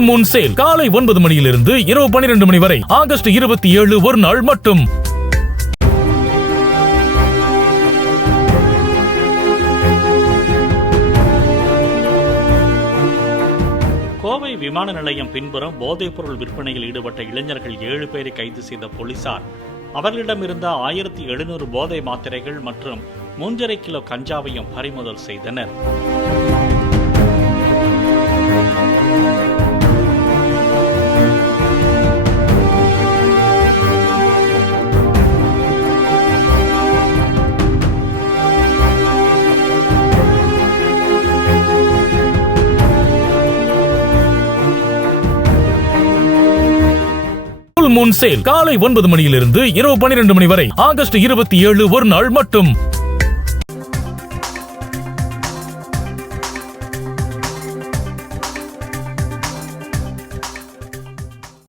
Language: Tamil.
ஃபுல் மூன் சேல் காலை 9 மணியிலிருந்து இரவு 12 மணி வரை ஆகஸ்ட் 27 ஒரு நாள் மட்டும். கோவை விமான நிலையம் பின்புறம் போதைப்பொருள் விற்பனையில் ஈடுபட்ட இளைஞர்கள் 7 பேரை கைது செய்த போலீசார் அவர்களிடமிருந்த 1700 போதை மாத்திரைகள் மற்றும் 3.5 கிலோ கஞ்சாவையும் பறிமுதல் செய்தனர். ஃபுல் மூன் சேல் காலை 9 மணியிலிருந்து இரவு 12 மணி வரை ஆகஸ்ட் 27 ஒரு நாள் மட்டும்.